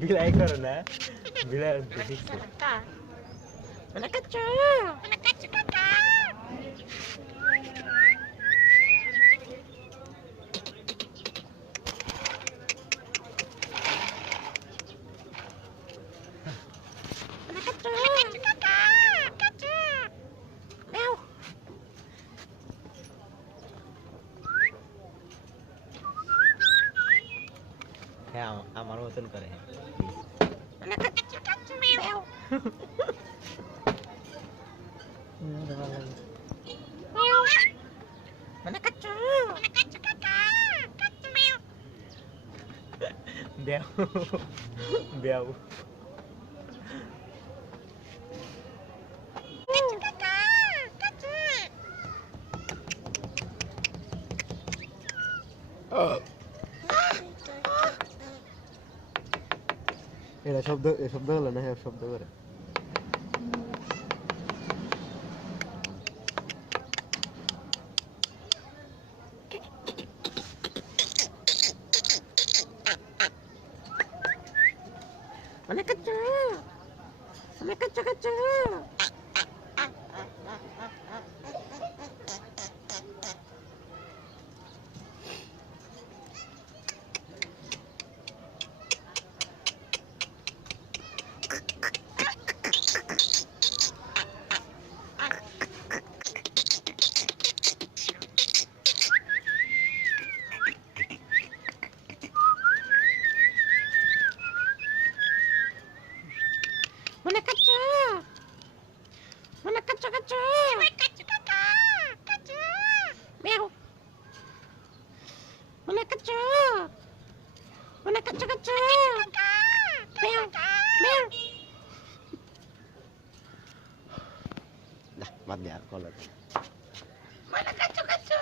Bilai karo na, bilai bedik sih. Mana kacu? হ্যাঁ আমার মতন করে বেউ বেউ এটা শব্দ হলো না, হ্যাঁ শব্দ করে অনেক কাচ্চু অনেক কাচ্চু কাচ্চু Mana kacu? Mana kacu kacu? Kacu kacu kacu. Meow. Mana kacu? Mana kacu kacu? Meow meow. Dah, mat dia kalau. Mana kacu kacu?